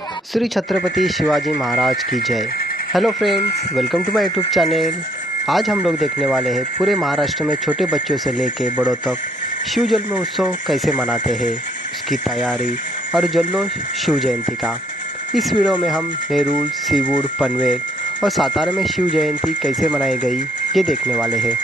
श्री छत्रपति शिवाजी महाराज की जय। Hello friends, welcome to my YouTube channel. आज हम लोग देखने वाले हैं पूरे महाराष्ट्र में छोटे बच्चों से लेके बड़ों तक शिव जन्म उत्सव कैसे मनाते हैं, उसकी तैयारी और जल्लोष शिव जयंती का। इस वीडियो में हम नेरूल, सीवूर, पनवेल और सातारा में शिव जयंती कैसे मनाई गई ये देखने वाले हैं।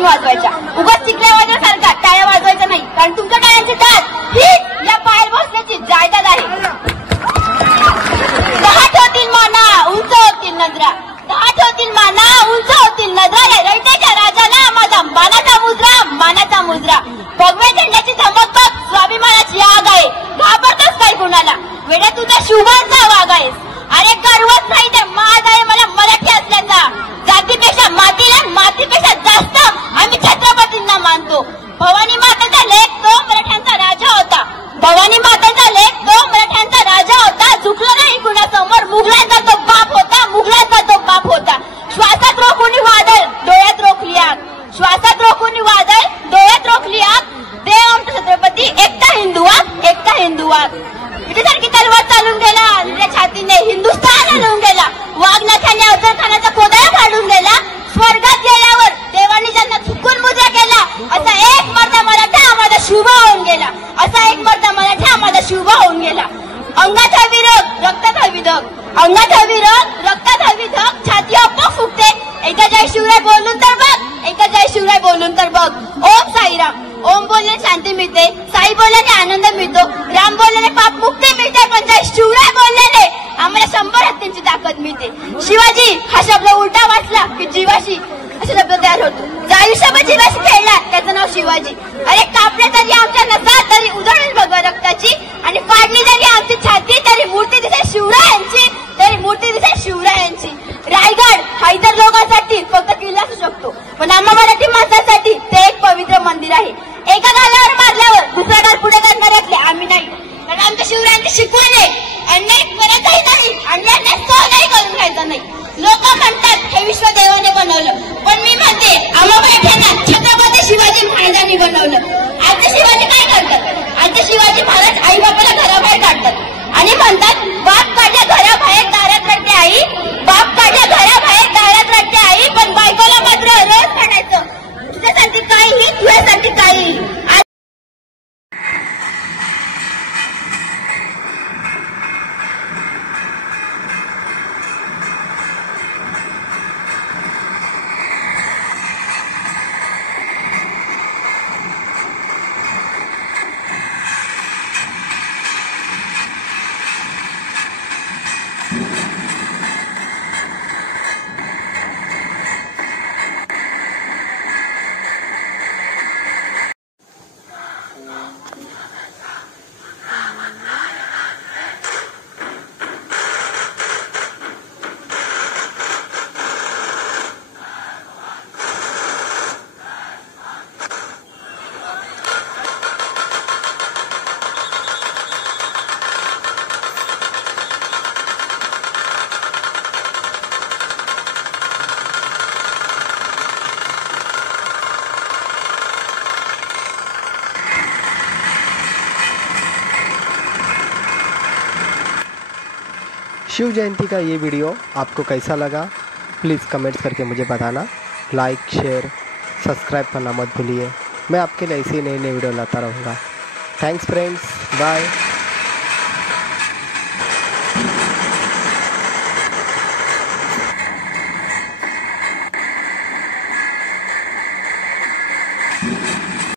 मनापासून वाजवायच्या. उगाच चिकल्या वाजवायसारखा टाळ्या वाजवायच्या नाही, कारण तुमच्या टाळ्यांची दाद ही या पायर बसण्याची जायदाद आहे. दहाट होतील माना उंच होतील नजरा, दहाट होतील माना उंच होतील नजरा. या रयतेच्या राजाला माझा मानाचा मुजरा, मानाचा मुजरा. भगवे झेंड्याची धमक बघ, स्वाभिमानाची आग आहे. घाबरतोस काय कुणाला, वेड्या तुझा शुभांचा वाघ आहेस. अरे गर्वच नाही ते माज आहे मला मराठी असल्याचा. जातीपेक्षा मातीला, मातीपेक्षा जास्त आम्ही छत्रपतींना मानतो. भवानी मातेचा लेख तो मराठ्यांचा राजा होता, भवानी मातेचा लेख तो मराठ्यांचा राजा होता. झुकला नाही कुणासमोर, मुघलांचा तो बाप होता, मुघलांचा तो बाप होता. श्वासात रोखून वादळ, डोळ्यात रोखली आग, श्वासात रोखून वादळ, डोळ्यात रोखली आग. देव आमचा छत्रपती एकटा हिंदू वाघ, एकटा हिंदू वाघ. सारखी तलवार चालून गेला, त्या छातीने हिंदुस्थान हलवून गेला. वाघ नख्याने अफजल खानाचा कोदळा फाडून गेला. स्वर्गात गेल्यावर देवाने ज्यांना चुकून मुद्रा केला, असा एक मर्दा मराठा माझा शुभ होऊन गेला, असा एक मर्दा मराठा माझा शुभ होऊन गेला. अंगात हवी रोग, रक्तात हवी धग, अंगात हवी रोग, रक्तात हवी धग. छाती आपोआप फुटते. एकदा जय शिवराय बोलून तर बघ, एकदा जय शिवराय बोलून तर बघ. ओम साईराम. ओम बोलल्याने शांती मिळते, साई बोलल्याने आनंद मिळतो, राम बोलल्याने पाप मुक्ती मिळते, पण जय शिवराय बोलल्याने आम्हाला 100 हत्तींची ताकद मिळते. शिवाजी हा शब्द उलटा वाचला की जीवाशी असा शब्द तयार होतो. जो आयुष्यभर जीवाशी खेळला त्याचं नाव शिवाजी. अरे कापले तरी आमच्या नसा, तरी उधळून भगवा रक्ताची, आणि फाडली जरी आमची छाती, तरी मूर्ती दिसे शिवरायांची, तरी मूर्ती दिसे शिवरायांची. रायगड हा इतर लोकांसाठी फक्त किल्ला असू शकतो, पण आम्हा मराठी माणसासाठी ते एक पवित्र मंदिर आहे. एका गालावर मारल्यावर दुसरा गाल पुढे करणाऱ्यातले आम्ही नाही, कारण आमच्या शिवरायांची शिकवण आहे अन्याय करायचाही नाही आणि अन्याय सहनही करून घ्यायचा नाही. लोक म्हणतात हे विश्व देवाने बनवलं, पण मी म्हणते आम्हा मराठ्यांना छत्रपती शिवाजी महाराजांनी बनवलं. आजचे शिवाजी काय करतात, आजचे शिवाजी महाराज आई बापाला घराबाहेर काढतात आणि म्हणतात बाप काढल्या घराबाहेर दारात रडते आई, बाप काढल्या घराबाहेर दारात रडते आई, पण बायकोला मात्र रोज म्हणायचं तुझ्यासाठी काही, तुझ्यासाठी काही. शिव जयंती का ये वीडियो आपको कैसा लगा प्लीज़ कमेंट्स करके मुझे बताना. लाइक शेयर सब्सक्राइब करना मत भूलिए. मैं आपके लिए ऐसे ही नए वीडियो लाता रहूँगा. Thanks friends, bye.